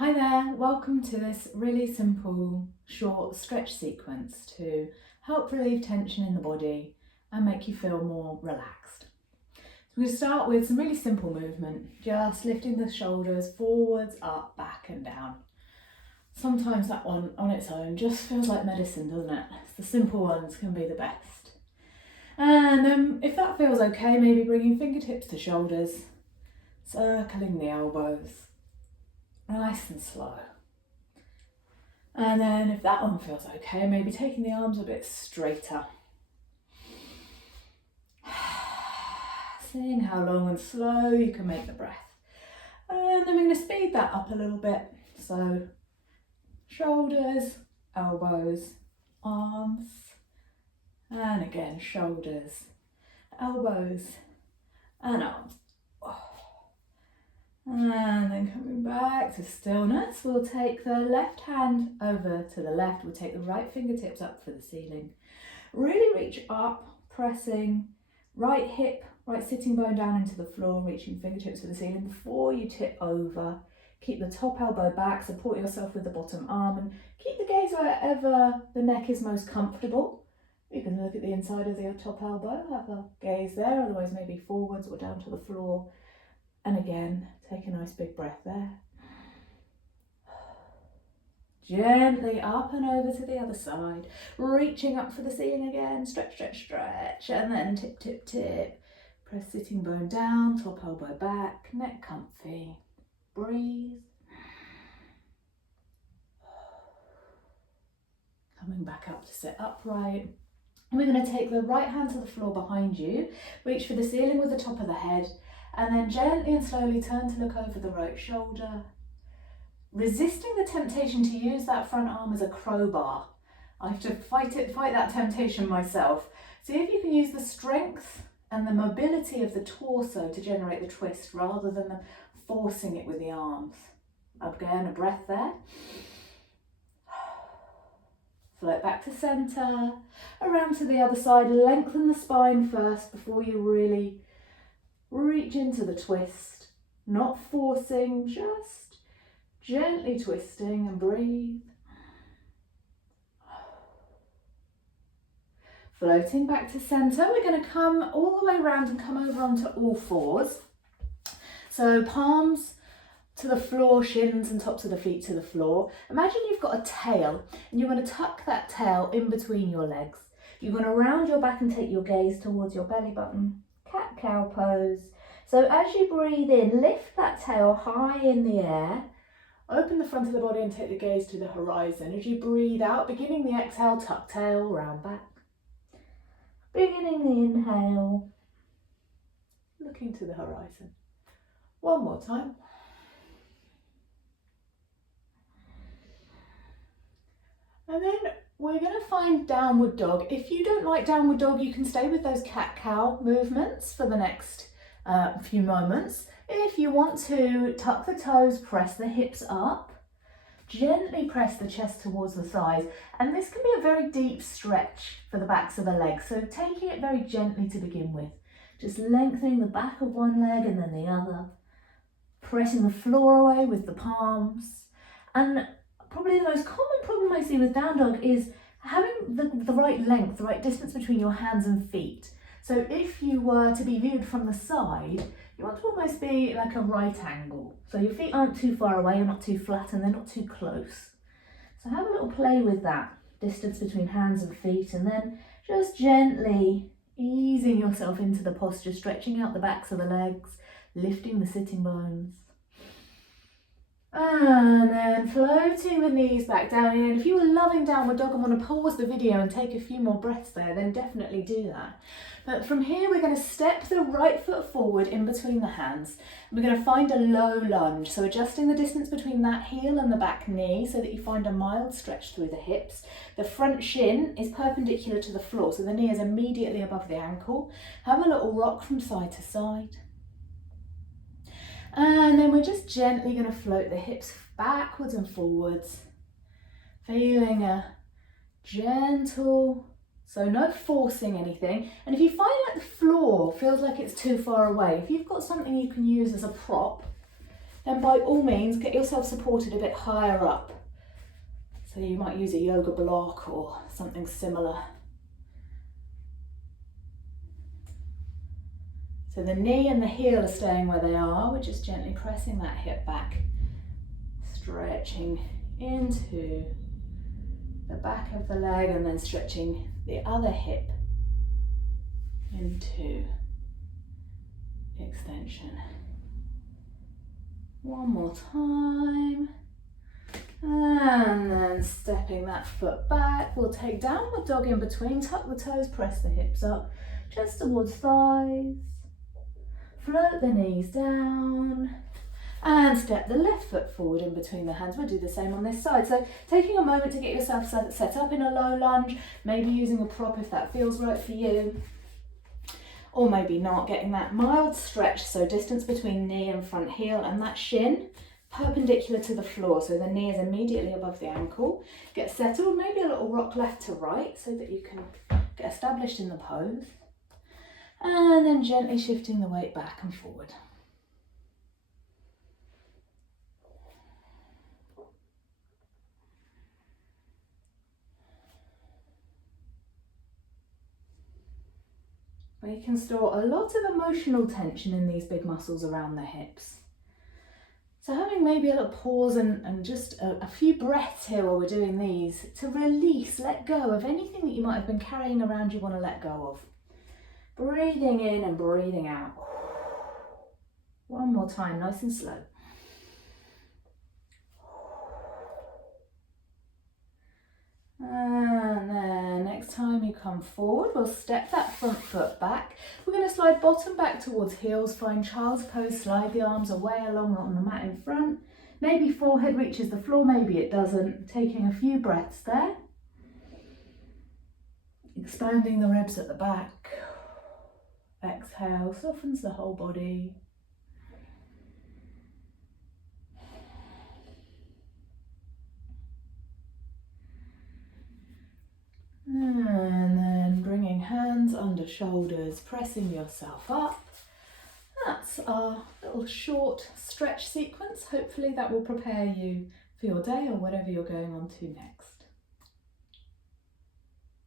Hi there, welcome to this really simple short stretch sequence to help relieve tension in the body and make you feel more relaxed. So we're going to start with some really simple movement, just lifting the shoulders forwards, up, back and down. Sometimes that one on its own just feels like medicine, doesn't it? The simple ones can be the best. And if that feels okay, maybe bringing fingertips to shoulders, circling the elbows, nice and slow. And then if that one feels okay, maybe taking the arms a bit straighter. Seeing how long and slow you can make the breath. And then we're going to speed that up a little bit. So shoulders, elbows, arms, and again shoulders, elbows, and arms. And then coming back to stillness, we'll take the left hand over to the left. We'll take the right fingertips up for the ceiling. Really reach up, pressing right hip, right sitting bone down into the floor, reaching fingertips for the ceiling before you tip over. Keep the top elbow back, support yourself with the bottom arm and keep the gaze wherever the neck is most comfortable. You can look at the inside of the top elbow, have a gaze there, otherwise maybe forwards or down to the floor. And again, take a nice big breath there. Gently up and over to the other side, reaching up for the ceiling again, stretch, stretch, stretch, and then tip, tip, tip. Press sitting bone down, top elbow back, neck comfy. Breathe. Coming back up to sit upright. And we're going to take the right hand to the floor behind you, reach for the ceiling with the top of the head, and then gently and slowly turn to look over the right shoulder, resisting the temptation to use that front arm as a crowbar. I have to fight that temptation myself. See if you can use the strength and the mobility of the torso to generate the twist rather than forcing it with the arms. Again, a breath there. Float back to centre, around to the other side. Lengthen the spine first before you really reach into the twist. Not forcing, just gently twisting, and breathe. Floating back to centre, we're going to come all the way around and come over onto all fours. So palms to the floor, shins and tops of the feet to the floor. Imagine you've got a tail and you're going to tuck that tail in between your legs. You're going to round your back and take your gaze towards your belly button. Cat-cow pose. So as you breathe in, lift that tail high in the air. Open the front of the body and take the gaze to the horizon. As you breathe out, beginning the exhale, tuck tail, round back. Beginning the inhale, looking to the horizon. One more time. And then we're going to find downward dog. If you don't like downward dog, you can stay with those cat-cow movements for the next few moments. If you want to, tuck the toes, press the hips up, gently press the chest towards the thighs. And this can be a very deep stretch for the backs of the legs. So taking it very gently to begin with. Just lengthening the back of one leg and then the other. Pressing the floor away with the palms. And probably the most common problem I see with down dog is having the right length, the right distance between your hands and feet. So if you were to be viewed from the side, you want to almost be like a right angle. So your feet aren't too far away, you're not too flat and they're not too close. So have a little play with that distance between hands and feet and then just gently easing yourself into the posture, stretching out the backs of the legs, lifting the sitting bones. And then floating the knees back down again. If you were loving downward dog and want to pause the video and take a few more breaths there, then definitely do that. But from here, we're going to step the right foot forward in between the hands. We're going to find a low lunge. So adjusting the distance between that heel and the back knee so that you find a mild stretch through the hips. The front shin is perpendicular to the floor, so the knee is immediately above the ankle. Have a little rock from side to side. And then we're just gently going to float the hips backwards and forwards, feeling a gentle, so no forcing anything. And if you find like the floor feels like it's too far away, if you've got something you can use as a prop, then by all means get yourself supported a bit higher up. So you might use a yoga block or something similar. So the knee and the heel are staying where they are. We're just gently pressing that hip back, stretching into the back of the leg and then stretching the other hip into extension. One more time. And then stepping that foot back. We'll take downward dog in between, tuck the toes, press the hips up just towards thighs. Float the knees down and step the left foot forward in between the hands. We'll do the same on this side. So taking a moment to get yourself set up in a low lunge, maybe using a prop if that feels right for you, or maybe not, getting that mild stretch, so distance between knee and front heel and that shin perpendicular to the floor, so the knee is immediately above the ankle. Get settled, maybe a little rock left to right so that you can get established in the pose. And then gently shifting the weight back and forward. We can store a lot of emotional tension in these big muscles around the hips. So having maybe a little pause and just a few breaths here while we're doing these to release, let go of anything that you might have been carrying around you want to let go of. Breathing in and breathing out. One more time, nice and slow. And then next time you come forward, we'll step that front foot back. We're going to slide bottom back towards heels, find child's pose, slide the arms away along on the mat in front. Maybe forehead reaches the floor, maybe it doesn't. Taking a few breaths there. Expanding the ribs at the back. Exhale, softens the whole body. And then bringing hands under shoulders, pressing yourself up. That's our little short stretch sequence. Hopefully that will prepare you for your day or whatever you're going on to next.